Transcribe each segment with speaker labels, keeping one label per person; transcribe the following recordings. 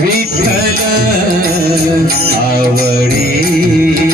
Speaker 1: विठ्ठल आवडी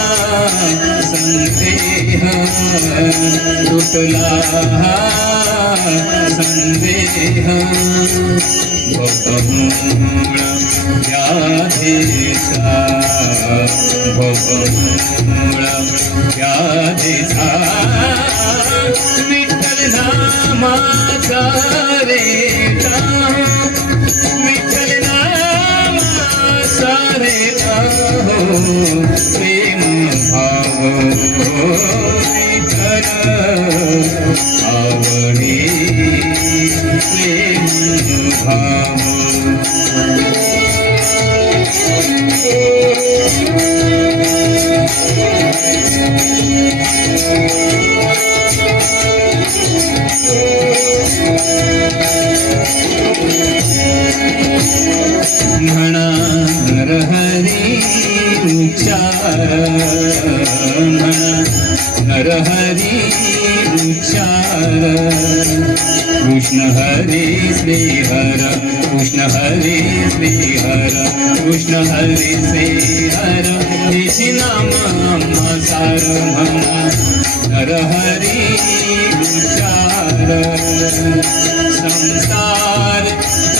Speaker 1: संदेह तुटला संदेह भवमूळ व्याधीचा भवमूळ व्याधीचा विठ्ठल नामाचा हरे उच्चार हर हरी उच्चार। कृष्ण हरी श्रीहर कृष्ण हरी श्रीहर कृष्ण हरी श्री हर नाम सार म्हणा नरहरी उच्चार। संसार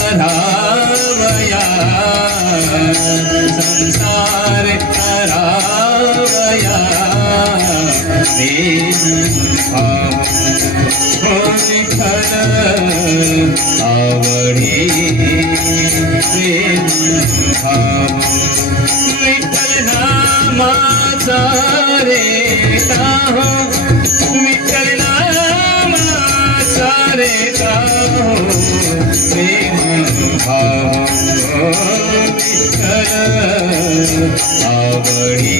Speaker 1: करावया संसार करावया आवडी प्रेम भाव विठ्ठल नामाचा रे काहो विठ्ठल नामाचा रे काहो प्रेम भाव विठ्ठल आवडी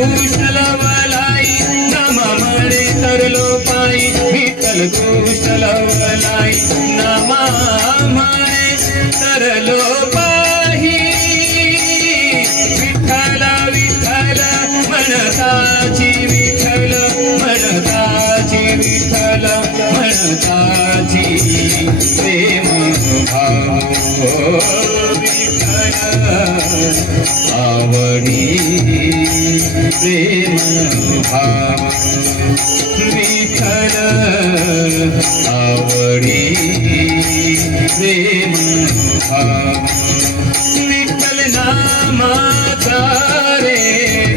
Speaker 1: लवलाई नामा म्हणे तरलो पायी विठ्ठल कृष्ण लवलाई नामा म्हणे तरलो पाही विठ्ठल विठ्ठल म्हणताची विठ्ठल म्हणताची विठ्ठल म्हणताची प्रेम भाव विठ्ठल आवडी। प्रेम भाव विठ्ठल आवडी प्रेम भाव विठ्ठल नामाचा रे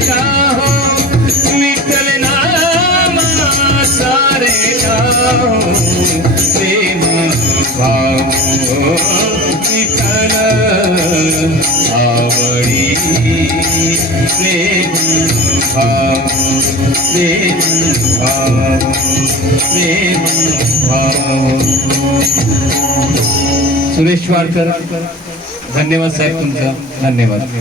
Speaker 1: काहो विठ्ठल नामाचा रे काहो प्रेम भाव विठ्ठल आवडी सुरेश वाडकर धन्यवाद साहेब तुमचा. धन्यवाद.